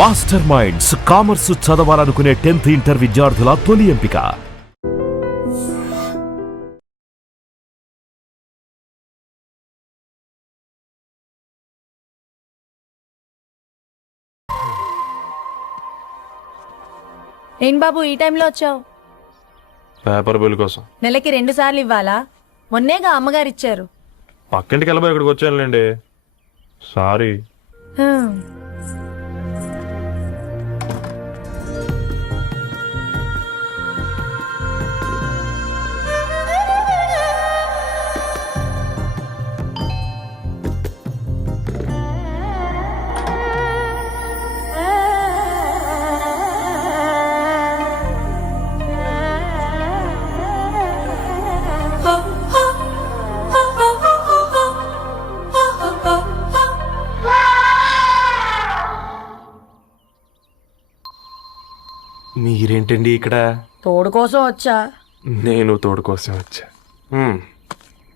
Master minds commerce చదవాలనుకునే 10th inter విద్యార్థుల తొలి ఎంపిక. ఏం బాబు ఈ టైంలో వచ్చావు? పేపర్ బిల్ కోసం. నెలకి 2 సార్లు ఇవ్వాలా? మొన్నేగా అమ్మగారు ఇచ్చారు. పక్కింటికి వెళ్ళబోయి ఇక్కడికి వచ్చానులేండి. సారీ. మీరేంటండి ఇక్కడ? తోడు కోసం వచ్చా. నేను తోడు కోసం వచ్చా.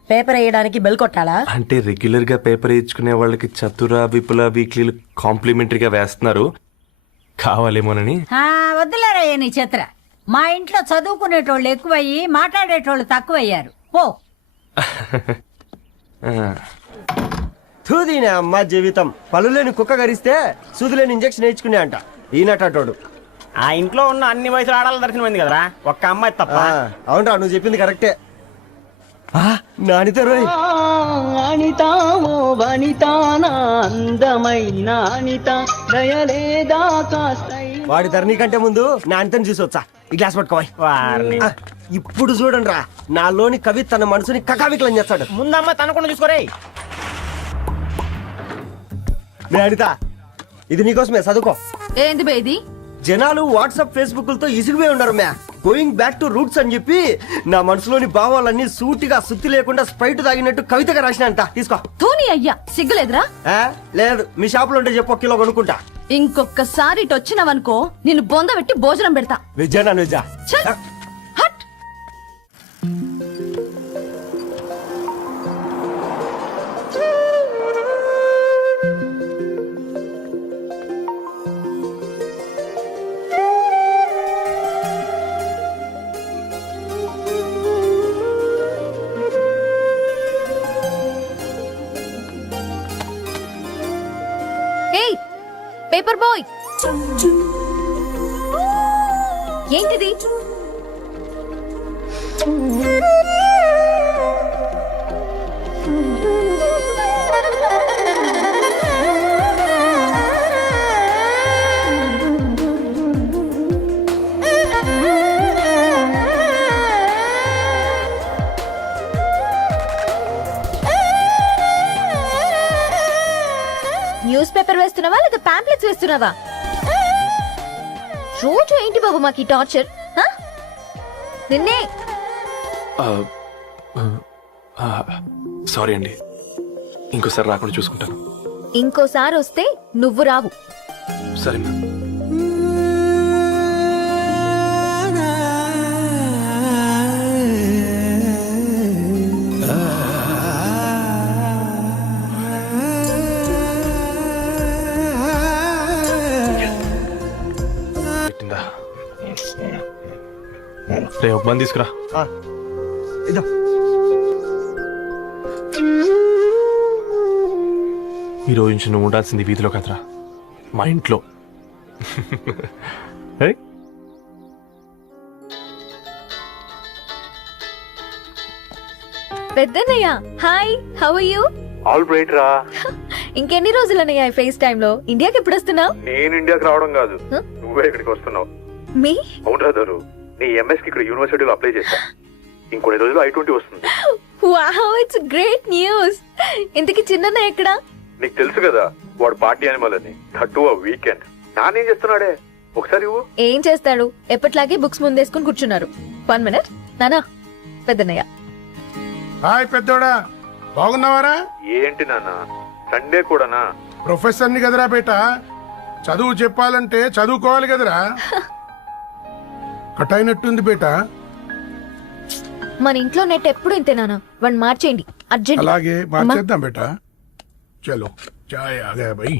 పేపర్ వేయడానికి బెల్ కొట్టాలా? అంటే రెగ్యులర్ గా పేపర్ వేయించుకునే వాళ్ళకి చతుర విపుల వీక్లీలు కాంప్లిమెంటరీగా వేస్తున్నారు, కావాలేమోనని. వద్దులేరయ్య నీ చిత్ర. మా ఇంట్లో చదువుకునేటోళ్ళు ఎక్కువయ్యి మాట్లాడేటోళ్ళు తక్కువయ్యారు. పో. తూదీనే అమ్మ జీవితం. పలులేని కుక్క గరిస్తే సూదులేని ఇంజక్షన్ వేయించుకునే అంట ఈనటోడు. ఆ ఇంట్లో ఉన్న అన్ని వయసులో ఆడాలి దర్శనమైంది కదరా, ఒక్క అమ్మాయి తప్ప. అవునరా, నువ్వు చెప్పింది కరెక్టే. నానితో రోయ్. అనితామో వనితానా అందమైన అనిత దయలేదా కాస్తై. వాడి ధరణి కంటే ముందు నానితని చూసి వచ్చా. ఈ గ్లాస్ పట్టుకోవాలి. ఇప్పుడు చూడండి రా, నాలోని కవి తన మనసుని కకావికలం చేస్తాడు. ముందమ్మ తనకుండా చూసుకోరే. అనిత, ఇది నీకోసమే, చదువుకో. ఏంది బేది? జనాలు వాట్సాప్ ఫేస్బుక్లతో ఇసిగిపోయి ఉన్నారు మ్యా. గోయింగ్ బ్యాక్ టు రూట్స్ అని చెప్పి నా మనసులోని భావాలన్నీ సూటిగా సుత్తి లేకుండా స్ప్రైట్ తాగినట్టు కవితగా రాసిన అంట. తీసుకో. తూని అయ్యా, సిగ్గులేదురా? లేదు, మీ షాప్ లో ఉంటే చెప్పు, కిలో కొనుక్కుంటా. ఇంకొకసారి ఇటు వచ్చినావనుకో నిన్ను బొంద పెట్టి భోజనం పెడతా. విజయనా నిజా. పేపర్ బాయ్, ఏంటిది? న్యూస్ పేపర్ వేస్తున్నావా లేదా పాంప్లెట్స్ వేస్తున్నావా? రోజు ఏంటి బాబు మాకు ఈ టార్చర్? నిన్నే. సారీ అండి, ఇంకోసారి రాకుండా చూసుకుంటాను. ఇంకోసారి వస్తే నువ్వు రావు. సరే. ఒక బంద్ తీసుకురా. ఈ రోజు నుంచి నువ్వు ఉండాల్సింది వీధిలో కదరా, మా ఇంట్లో. పెద్దన్నయ్య, hi, how are you? All right రా. ఇంకెన్ని రోజులన్నయ్య ఫేస్ టైమ్ లో? ఇండియాకి ఎప్పుడు వస్తున్నావు? నేను ఇండియాకి రావడం కాదు, నువ్వే ఇక్కడికి వస్తున్నావు. మీ? అవునరా దరు, నీ ఎంఎస్ కి ఇక్కడ యూనివర్సిటీలో అప్లై చేశా. ఇంకొన్ని రోజులు I-20 వస్తుంది. Wow, it's great news. ఇంతకీ చిన్నన్నయ్య ఎక్కడా? నీకు తెలుసు కదా, వాడు పార్టీ అనిమల్ అని. థర్టూ వీకెండ్. నానేం చేస్తున్నాడే, ఒకసారి ఏం చేస్తాడు? ఎప్పట్లాగే బుక్స్ ముందేసుకుని కూర్చున్నారు. 1 minute. నానా, పెద్దన్నయ్య. హాయ్ పెద్దోడా, బాగున్నావారా? ఏంటి నాన్న, సండే కూడానా? ప్రొఫెసర్ని కదరా బేట, చదువు చెప్పాలంటే చదువుకోవాలి కదరా. కట్ అయినట్టుంది బేట. మన ఇంట్లో నెట్ ఎప్పుడు ఇంతేనా? వన్ మార్చేయండి అర్జెంట్. అలాగే మార్చేద్దాం బేటా. చలో చాయ్ ఆ గయా భయ్.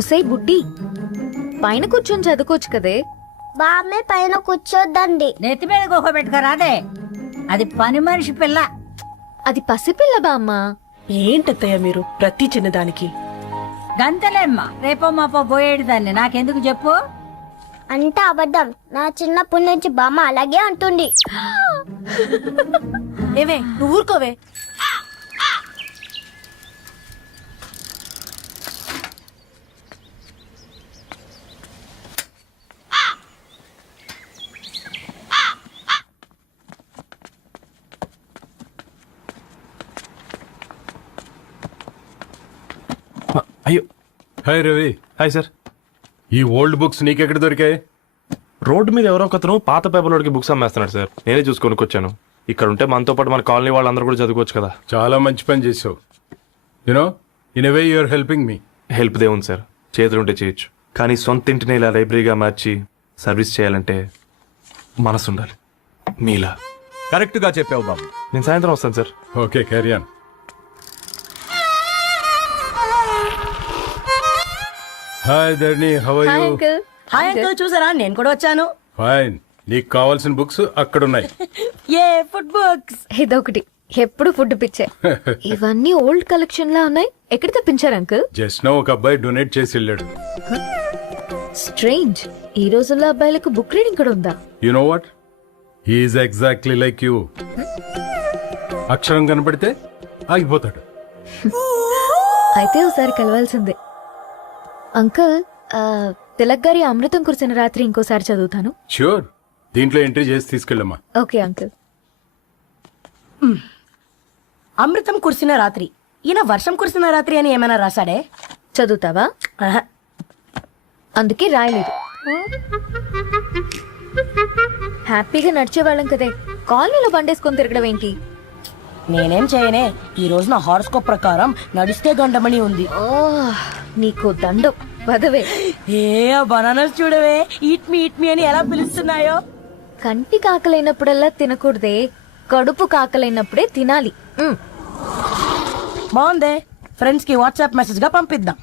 ఒసై బుడ్డి పైన కూర్చొని చదువుకోవచ్చు కదే. బామ్మే పైన కూర్చోద్దండి. నెత్తి మీద గుహ పెట్టుకోరాదే, అది పని మనిషి పిల్ల. అది పసిపిల్ల బామ్మ. ఏంటత్తయ్య మీరు ప్రతి చిన్నదానికి? గంతలేమ్మా, రేపో మాపో పోయేడు దాన్ని నాకెందుకు చెప్పు. అంటే అబద్ధం. నా చిన్నప్పటి నుంచి బామ్మ అలాగే అంటుంది. ఏవే నువ్వు ఊరుకోవే. అయ్యో, హాయ్ రవి. Hi sir. ఈ ఓల్డ్ బుక్స్ నీకెక్కడ దొరికాయి? రోడ్డు మీద ఎవరో ఒకతను పాత పేపర్లోకి బుక్స్ అమ్మేస్తున్నాడు సార్. నేనే చూసుకొని వచ్చాను. ఇక్కడ ఉంటే మనతో పాటు మన కాలనీ వాళ్ళందరూ కూడా చదువుకోవచ్చు కదా. చాలా మంచి పని చేసావు. You know, in a way you're helping me. Help దేవుంది సార్, చేతులుంటే చేయొచ్చు. కానీ సొంత ఇంటిని ఇలా లైబ్రరీగా మార్చి సర్వీస్ చేయాలంటే మనసు ఉండాలి. మీలా. కరెక్ట్ గా చెప్పావు బాబు. నేను సాయంత్రం వస్తాను sir. Okay, carry on. Hi Dharni, how are hi you? Uncle. Hi uncle, చూసారా నేను కూడా వచ్చాను. ఫైన్. నీకు కావాల్సిన బుక్స్ అక్కడ ఉన్నాయి. ఏ ఫుడ్ బుక్స్? ఇదొకటి, ఎప్పుడు ఫుడ్ పిచ్చే. ఇవన్నీ ఓల్డ్ కలెక్షన్ లా ఉన్నాయి. ఎక్కడ తెప్పించారు అంకుల్? జస్ట్ నో ఒక అబ్బాయి డొనేట్ చేసి వెళ్ళాడు. స్ట్రేంజ్, ఈ రోజుల్లో అబ్బాయిలకు బుక్ రీడింగ్ కూడా ఉందా? You know what, he's exactly like you. అక్షరం కనపడితే ఆగిపోతాడు. అయితే ఒకసారి కలవాల్సిందే. అంకుల్, తిలక్ గారి అమృతం కురిసిన రాత్రి ఇంకోసారి చదువుతాను. ష్యూర్, దీంట్లో ఎంట్రీ చేసి తీసుకెళ్ళమ్మా. Okay uncle. అమృతం కురిసిన రాత్రి. ఈయన వర్షం కురిసిన రాత్రి అని ఏమైనా రాశాడే? చదువుతావా? ఆహా. అందుకే రాయలేదు. హ్యాపీగా నడిచేవాళ్ళం కదే, కాలనీలో బండేసుకొని తిరగడం ఏంటి? నేనేం చేయనే, ఈ రోజు నా హారోస్కోప్ ప్రకారం నడిస్తే గండమణి ఉంది. ఓ, నీకు దండం పదవే. ఏ బనానాస్ చూడవే, ఈట్ మీ అని ఎలా పిలుస్తున్నాయో. కంటి కాకలైనప్పుడల్లా తినకూడదే, కడుపు కాకలైనప్పుడే తినాలి. బాగుందే, ఫ్రెండ్స్ కి వాట్సాప్ మెసేజ్ గా పంపిద్దాం.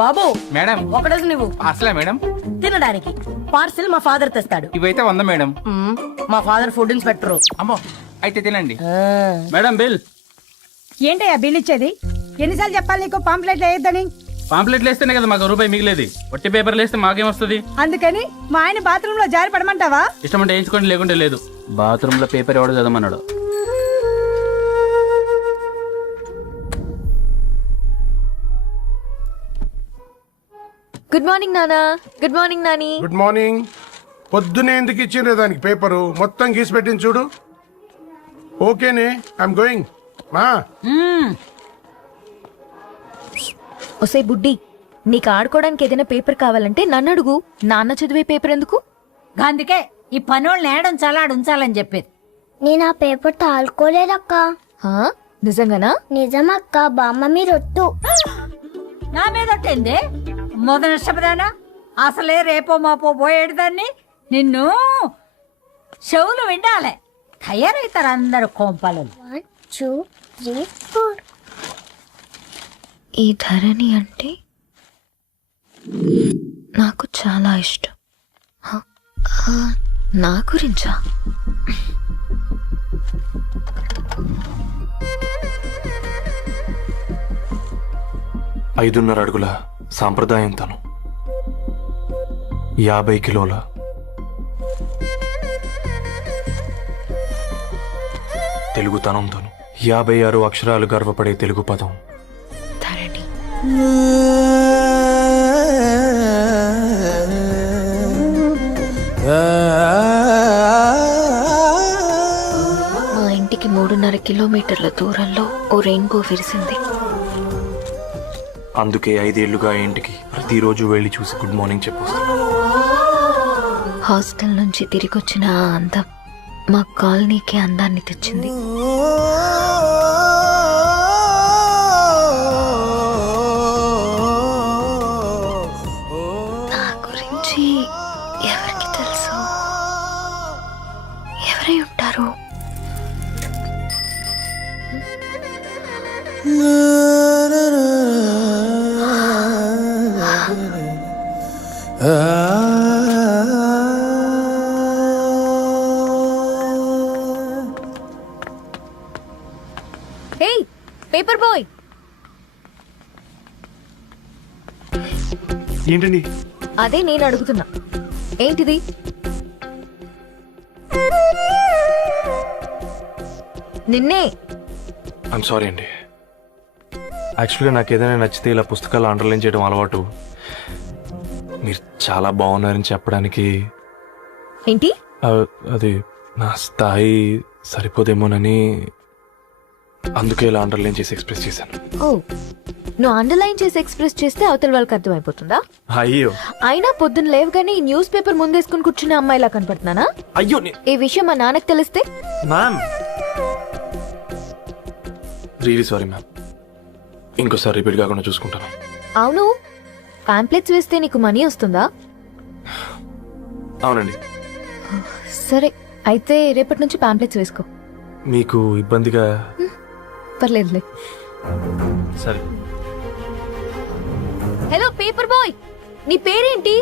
బాబు మేడం ఒకటేసి నువ్వు అసలే మేడం తినడానికి పార్సిల్ మా ఫాదర్ తెస్తాడు. ఇవైతే 100 మేడం. మా ఫాదర్ ఫుడ్ ఇన్స్పెక్టర్. అమ్మో, అయితే తినండి. ఆ. Madam bill. ఏంటయ్యా బిల్ ఇచ్చేది? ఎన్నిసార్లు చెప్పాలి నీకు పాంప్లెట్లు వేయొద్దని? పాంప్లెట్లు వేస్తేనే కదా మాకు రూపాయి మిగిలేది. వట్టి పేపర్లు వేస్తే మాకేం వస్తుంది? అందుకని మా ఆయన బాత్రూమ్ లో జారి పడమంటావా? ఇష్టం అంటే వేయించుకోండి, లేకుంటే లేదు. బాత్రూమ్ లో పేపర్ ఎవడు చదవమన్నాడు? గుడ్ మార్నింగ్ నానా. Good morning Nani. Good morning. పొద్దునే ఎందుకు ఇచ్చిండ్రే దానికి పేపరు? మొత్తం గీసి పెట్టింది చూడు. ఓకేనే, ఐఎమ్ గోయింగ్. మా ఒసే బుడ్డి, నీకు ఆడుకోవడానికి ఏదైనా పేపర్ కావాలంటే నన్ను అడుగు. నాన్న చదివే పేపర్ ఎందుకు? అందుకే ఈ పనోళ్ళని ఏడుంచాలా ఉంచాలని చెప్పేది. నేను ఆ పేపర్ తాలుకోలేదక్క. హా? నిజంగానా? నిజమక్క, బామ్మ మీరొట్టు. నా మీద ఒట్టేంది? మొదటి నష్టపదానా? అసలే రేపో మాపో పోయేడు దాన్ని. నిన్ను చెవులు విండాలే, తయారవుతారు అందరు కోంపాలు. 1 2 3 4. ఈ ధరణి అంటే నాకు చాలా ఇష్టం. హ? నా గురించా? ఐదున్నర అడుగుల సాంప్రదాయం తను, 50 కిలోల తెలుగుతనం తను, 56 అక్షరాలు గర్వపడే తెలుగు పదం ధరణి. మా ఇంటికి 3.5 కిలోమీటర్ల దూరంలో ఓ రెయిన్బో విరిసింది. అందుకే 5 ఏళ్లుగా ఇంటికి ప్రతిరోజు వెళ్ళి చూసి గుడ్ మార్నింగ్ చెప్పొస్తాను. హాస్టల్ నుంచి తిరిగొచ్చిన ఆ అందం మా కాలనీకి అందాన్ని తెచ్చింది. నా గురించి ఎవరికి తెలుసు? ఎవరై ఉంటారు? హే పేపర్ బాయ్, ఏంటండి? అదే నేను అడుగుతున్నా, ఏంటిది? నిన్నే. ఐమ్ సారీ అండి. యాక్చువల్గా నాకు ఏదైనా నచ్చితే ఇలా పుస్తకాలు అండర్లైన్ చేయడం అలవాటు. మీరు చాలా బాగున్నారని చెప్పడానికి ఏంటి? అది నా స్థాయి సరిపోదేమోనని అందుకే ఇలా అండర్లైన్ చేసి ఎక్స్ప్రెస్ చేశాను. ఓ, నువ్వు అండర్లైన్ చేసి ఎక్స్ప్రెస్ చేస్తే అవతల వాళ్ళకి అర్థమైపోతుందా? అయ్యో అయినా పొద్దున్న లేవగానే ఈ న్యూస్ పేపర్ ముందేసుకుని కూర్చునే అమ్మాయిలా కనపడుతున్నానా? అయ్యో ఈ విషయం మా నాన్నకి తెలిస్తే? Ma'am really sorry ma'am. ఇంకోసారి రిపీట్ కాకుండా చూసుకుంటాను. అవును, పాంప్లెట్స్ వేస్తే నీకు మనీ వస్తుందా? అవునండి. సరే, అయితే రేపటి నుంచి పాంప్లెట్స్ వేసుకో. మీకు ఇబ్బందిగా? పర్లేదులే. సరే. హలో పేపర్ బాయ్, నీ పేరేంటి?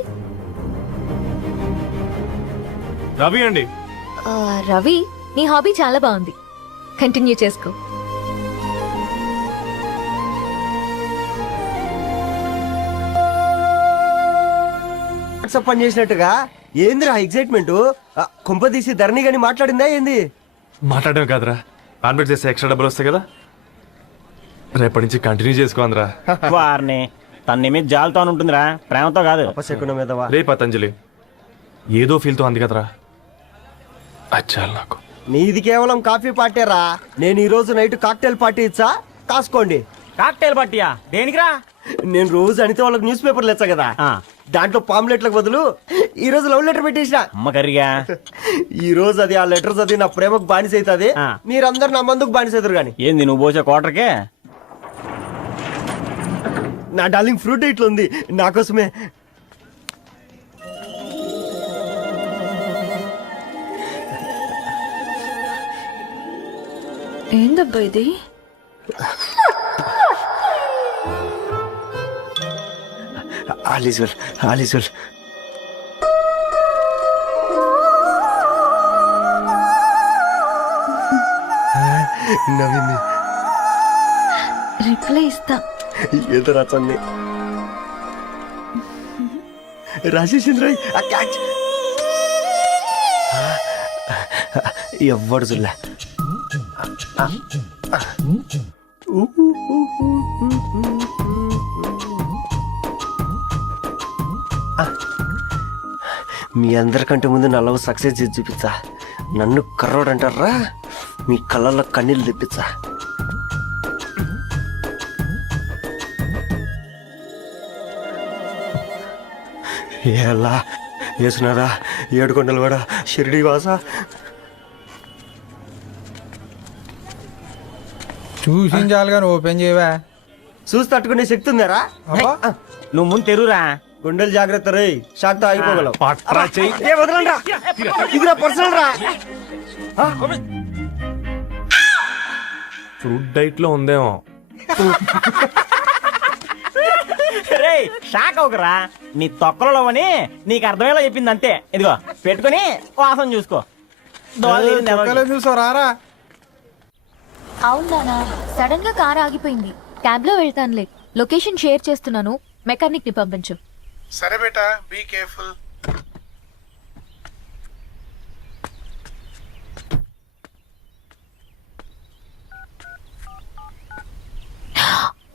రవి అండి. రవి, నీ హాబీ చాలా బాగుంది, కంటిన్యూ చేసుకో. వాట్సాప్ పని చేసినట్టుగా ఏందిరా ఎగ్జైట్మెంట్? కుంప తీసి ధరణి గాని మాట్లాడిందా ఏంది? మాట్లాడడం కాదురా, కాన్వర్ట్ చేస్తే ఎక్స్ట్రా డబ్బులు వస్తాయి కదా, రేపటి నుంచి కంటిన్యూ చేసుకోందిరా. వారిని తన మీద జాలతో ఉంటుందిరా, ప్రేమతో కాదు. అపశకునం మీదవా? రే పతంజలి, ఏదో ఫీల్తో అంది కదరా, అచ్చాలి నాకు. నీది కేవలం కాఫీ పార్టీరా. నేను ఈ రోజు నైట్ కాక్టైల్ పార్టీ ఇచ్చా, కాసుకోండి. కాక్టైల్ పార్టీయా? దేనికిరా? నేను రోజు అనితే వాళ్ళకి న్యూస్ పేపర్లు ఇచ్చా కదా, దాంట్లో పాంప్లెట్లకు బదులు ఈ రోజు లవ్ లెటర్ పెట్టేసిన. అమ్మ కర్రీగా ఈ రోజు అది ఆ లెటర్ చదివి నా ప్రేమకు బానిస అవుతుంది, మీరందరు నా మందుకు బానిస అవుతారు. కానీ ఏంది నువ్వు పోసే కోటర్కే? నా డార్లింగ్ ఫ్రూట్ ఇట్లా ఉంది నా కోసమే. ఏందబ్బా ఇది? ఆలిజుల్ ఆలిజుల్ నవ్వింది. రిప్లై ఇస్తా. ఏదో రచండి రాజేసింద్ర ఎవ్వడు జుల్లా. మీ అందరికంటే ముందు నా లవ్ సక్సెస్ చేసి చూపించా. నన్ను కర్రోడు అంటారా, మీ కళ్ళల్లో కన్నీళ్ళు తెప్పించా. ఎలా వేసినారా ఏడుకొండలు కూడా షిరిడి వాస. చూసించాలి కానీ ఓపెన్ చేయవా? చూసి తట్టుకునే శక్తి ఉందారా? నువ్వు ముందు తెరురా. గుండెలు జాగ్రత్త రే, షాక్ తో ఆగిపోగలవు. ఫ్రూట్ డైట్ లో ఉందేమో. రే షాక్ అవుకరా, నీ తొక్కలలో అని నీకు అర్థమయ్యేలా చెప్పింది అంతే. ఇదిగో పెట్టుకుని వాసన చూసుకో. చూసారా? అవునా, సడన్ గా కార్ ఆగిపోయింది, క్యాబ్ లో వెళ్తానులే. లొకేషన్ షేర్ చేస్తున్నాను, మెకానిక్ ని పంపించు. సరే బేటా, be careful.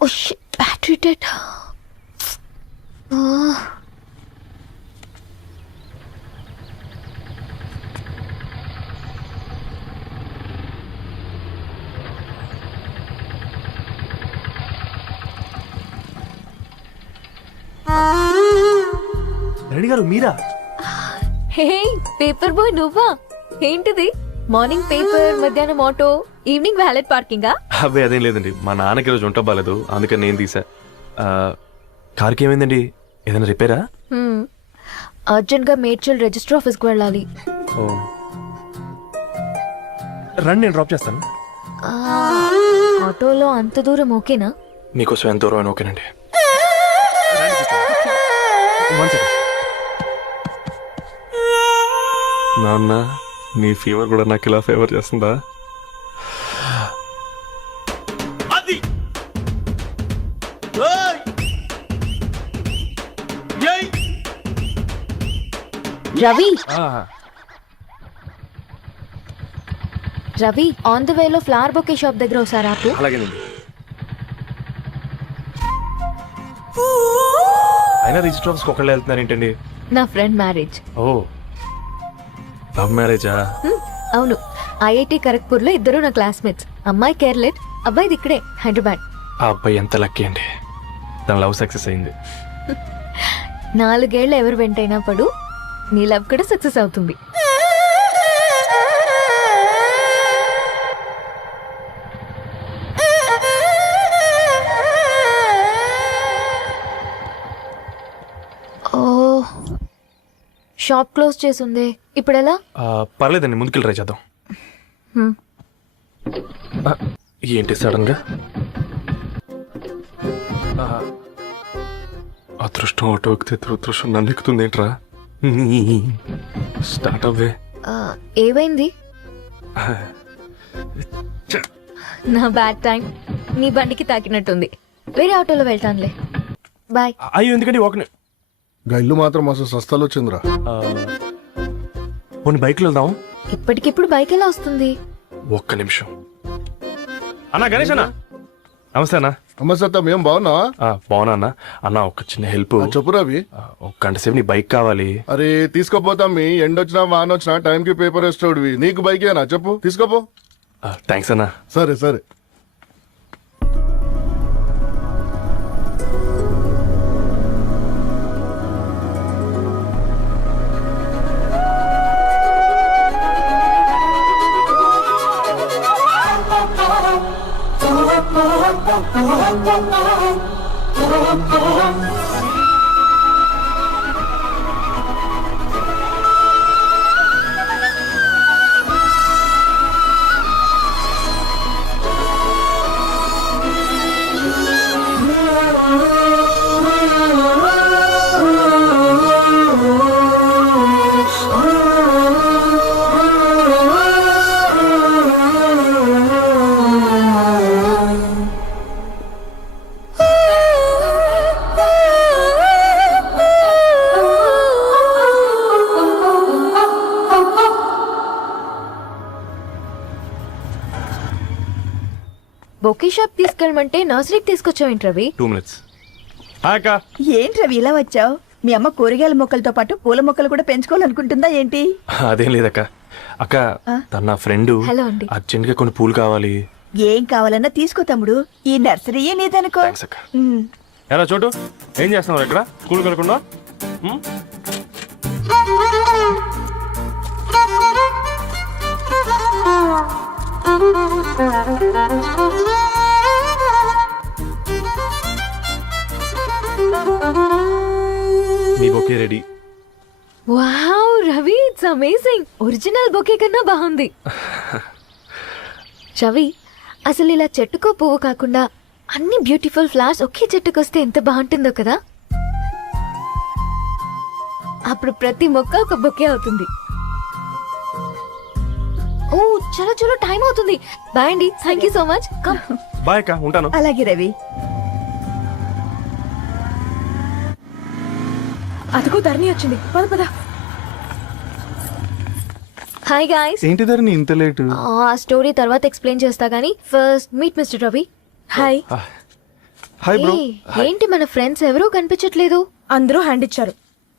Oh shit, battery dead. Reddy గారు మీరా? హే పేపర్ బాయ్, నువ్వా? ఏంటిది? మార్నింగ్ పేపర్, మధ్యాహ్నం ఆటో, ఈవినింగ్ వ్యాలెట్ పార్కింగా? అబ్బాయి అదేం లేదండి, మా నాన్నకి రోజు ఉంట బాగాలేదు, అందుకని నేను తీసా. కార్కి ఏమైందండి? ఏదైనా రిపేరా? అర్జెంట్ గా మేడ్చల్ రిజిస్టర్ ఆఫీస్ కు వెళ్ళాలి. రండి, నేను డ్రాప్ చేస్తాను. ఆటోలో అంత దూరం ఓకేనా? మీకోసం ఎంత దూరం అయినా ఓకేనండి. నాన్న నీ ఫీవర్ కూడా నాకు ఇలా ఫేవర్ చేస్తుందా? రవి రవి ఆన్ ద వేలో ఫ్లవర్ బొకే షాప్ దగ్గర ఒకసారి ఆపు. అలాగేనండి. అయినా రిజిస్టర్ ఆఫీస్కి ఒకళ్ళు వెళ్తున్నారు ఏంటండి? నా ఫ్రెండ్ మ్యారేజ్. ఓ లవ్ మ్యారేజా? అవును, ఐఐటి ఖరగ్పూర్ లో ఇద్దరు నా క్లాస్మేట్స్. అమ్మాయి కేర్లెట్, అబ్బాయిది ఇక్కడే హైదరాబాద్. ఆ అబ్బాయి ఎంత లక్కీ అండి, తన లవ్ సక్సెస్ అయింది. 4 ఏళ్ళు ఎవరు వెంటైనా పడు, నీ లవ్ కూడా సక్సెస్ అవుతుంది. ఓ షాప్ క్లోజ్ చేసింది, ఇప్పుడు ఎలా? పర్లేదండి, ముందుకెళ్ళి ట్రై చేద్దాం. ఏంటి సడన్ గా? అదృష్టం ఆటో ఎక్కితే దురదృష్టం నన్ను ఎక్కుతుంది ఏంట్రా? స్టార్ట్ అవ్వే. ఏమైంది? నా బ్యాడ్ టైం నీ బండికి తాకినట్టుంది. వేరే ఆటోలో వెళ్తానులే, బాయ్. అయ్యో ఎందుకండి ఒక ఇల్లు మాత్రం అసలు సస్తాలు వచ్చిందిరా. పోనీ బైక్లో వెళ్దాం. ఇప్పటికిప్పుడు బైక్ ఎలా వస్తుంది? ఒక్క నిమిషం. అన్నా గణేష్ అన్న, నమస్తే అన్న. నమస్తే, ఏం బాగున్నావా? బాగున్నా అన్న. అన్న ఒక చిన్న హెల్ప్. చెప్పు రవి. ఒక గంట సేపు నీ బైక్ కావాలి. అరే తీసుకోపోతాం, మీ ఎండొచ్చినా వానొచ్చినా టైంకి పేపర్ వేస్తాడువి. నీకు బైకేనా చెప్పు, తీసుకోపో. థ్యాంక్స్ అన్న. సరే సరే. బొకే షాప్ తీసుకెళ్ళమంటే నర్సరీకి తీసుకొచ్చావేంటి రవి? 2 minutes. హాయ్ అక్క. ఏంటి రవి ఇలా వచ్చావు? మీ అమ్మ కూరగాయల మొక్కలతో పాటు పూల మొక్కలు కూడా పెంచుకోవాలనుకుంటుందా ఏంటి? అదేం లేదక్క. అక్క తన నా ఫ్రెండ్, హలో అండి. అర్జెంట్ గా కొన్ని పూలు కావాలి. ఏం కావాలన్నా తీసుకో తమ్ముడు, ఈ నర్సరీయే నీదనుకో. థాంక్స్ అక్క. ఎలా చోటు, ఏం చేస్తున్నావు ఇక్కడ? స్కూల్ వెళ్ళకుండా? మీ bouquet ready. Wow Ravi, it's amazing. Original bouquet కన్నా బాగుంది. రవి, అసలు ఇలా చెట్టుకో పువ్వు కాకుండా అన్ని బ్యూటిఫుల్ ఫ్లవర్స్ ఒకే చెట్టుకు వస్తే ఎంత బాగుంటుందో కదా. అప్పుడు ప్రతి మొక్క ఒక బొకే అవుతుంది. ఓ చలో చలో, టైం అవుతుంది. బాయ్ అండి, thank you so much. Come. Bye అక్క, ఉంటాను. అలాగే రవి. అదిగో ధరణి వచ్చింది, పద పద. Hi guys. ఏంటి ధరణి ఇంత లేట్? ఆ స్టోరీ తర్వాత ఎక్స్ప్లెయిన్ చేస్తా గానీ first meet mister Ravi. Hi. Hi bro. ఏంటి మన ఫ్రెండ్స్ ఎవరూ కనిపించట్లేదు? అందరూ హ్యాండ్ ఇచ్చారు.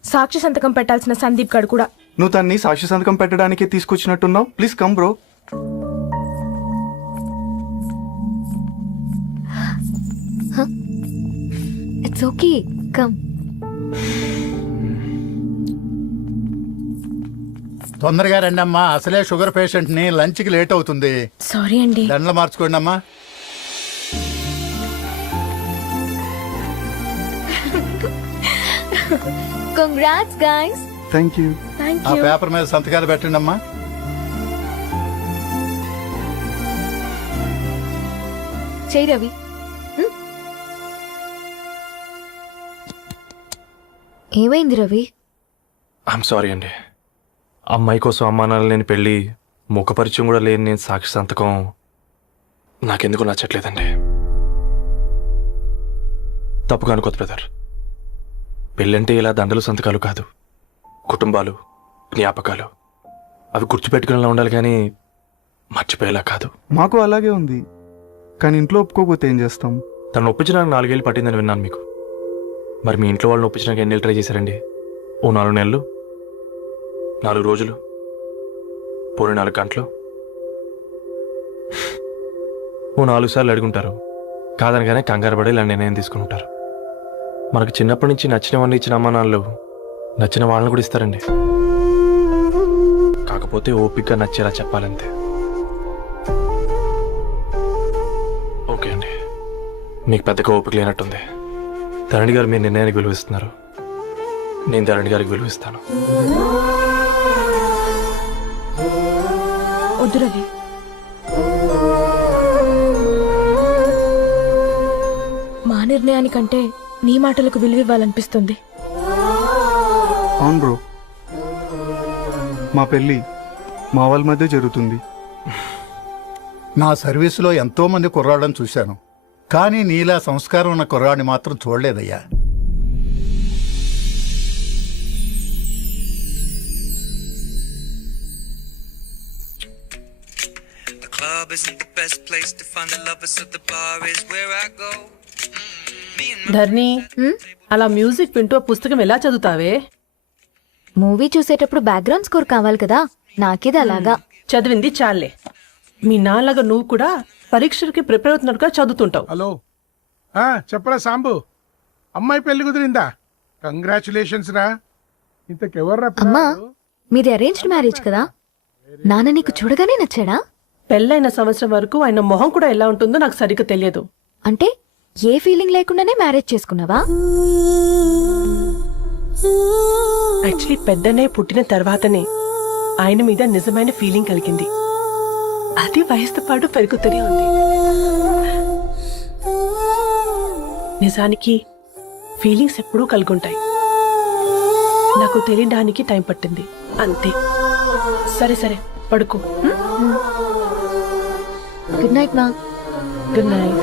సాక్షి సంతకం పెట్టాల్సిన సందీప్ గడు కూడా. నువ్వు తన్ని సాక్షి సంతకం పెట్టడానికే తీసుకొచ్చినట్టున్నావు. Please come bro. It's okay, come. తొందరగా రండి అమ్మా, అసలే షుగర్ పేషెంట్ ని, లంచ్ కి లేట్ అవుతుంది. సారీ అండి. దండలు మార్చుకోండి అమ్మా. Congrats guys. Thank you. ఆ పేపర్ మీద సంతకాలు పెట్టండి అమ్మా. చెయ్యి రవి. ఏమైంది రవి? ఐఎమ్ సారీ అండి. అమ్మాయి కోసం అమ్మానాలు లేని పెళ్ళి, ముఖపరిచయం కూడా లేని నేను సాక్షి సంతకం నాకెందుకు నచ్చట్లేదండి. తప్పుగా అనుకోదు బ్రదర్. పెళ్ళంటే ఇలా దండలు సంతకాలు కాదు, కుటుంబాలు, జ్ఞాపకాలు. అవి గుర్తుపెట్టుకునేలా ఉండాలి కానీ మర్చిపోయేలా కాదు. మాకు అలాగే ఉంది, కానీ ఇంట్లో ఒప్పుకోకపోతే ఏం చేస్తాం? తను ఒప్పించడానికి 4 ఏళ్ళు పట్టిందని విన్నాను మీకు. మరి మీ ఇంట్లో వాళ్ళని ఒప్పించడానికి ఎన్ని ట్రై చేశారండి? ఓ 4 నెలలు, 4 రోజులు, పోనీ 4 గంటలు, ఓ 4 సార్లు అడుగుంటారు. కాదనగానే కంగారు పడి ఇలా నిర్ణయం తీసుకుని ఉంటారు. మనకు చిన్నప్పటి నుంచి నచ్చినవన్నీ ఇచ్చిన అమ్మ నాన్నలు నచ్చిన వాళ్ళని కూడా ఇస్తారండి. కాకపోతే ఓపికగా నచ్చేలా చెప్పాలంతే. ఓకే అండి, మీకు పెద్దగా ఓపిక లేనట్టుంది. ధరణి గారు మీ నిర్ణయానికి విలువిస్తున్నారు, నేను ధరణి గారికి విలువిస్తాను. వద్దు రవి, మా నిర్ణయానికంటే నీ మాటలకు విలువివ్వాలనిపిస్తుంది. అవును బ్రో, మా పెళ్ళి మా వాళ్ళ మధ్య జరుగుతుంది. నా సర్వీసులో ఎంతో మంది కుర్రాళ్ళని చూశాను, కానీ నీలా సంస్కారం ఉన్న కుర్రాడిని మాత్రం చూడలేదయ్యా. ధర్ని, అలా మ్యూజిక్ వింటూ పుస్తకం ఎలా చదువుతావే? మూవీ చూసేటప్పుడు బ్యాక్గ్రౌండ్ స్కోర్ కావాలి కదా, నాకేది అలాగా. చదివింది చాలే. మీ నాన్నగా నువ్వు కూడా పరీక్షలకి ప్రిపేర్ అవుతున్నట్టుగా చదువుతుంటావు. హలో, చెప్పరా సాంబు, అమ్మాయి పెళ్లి కుదిరిందా? కంగ్రాచులేషన్స్ రా. ఇంతకెవర్రా? అమ్మా, మీది అరేంజ్డ్ మ్యారేజ్ కదా, నాన్న నీకు చూడగానే నచ్చాడా? పెళ్ళైన సంవత్సరం వరకు ఆయన మొహం కూడా ఎలా ఉంటుందో నాకు సరిగ్గా తెలియదు. అంటే ఏ ఫీలింగ్ లేకుండానే మ్యారేజ్ చేసుకున్నావా? యాక్చువల్లీ పెద్దనే పుట్టిన తర్వాతనే ఆయన మీద నిజమైన ఫీలింగ్ కలిగింది. అది వయసుతో పాటు పెరుగుతూనే ఉంది. నిజానికి ఫీలింగ్స్ ఎప్పుడూ కలుగుంటాయి, నాకు తెలియడానికి టైం పట్టింది అంతే. సరే సరే, పడుకో. గుడ్ నైట్ మా. Good night.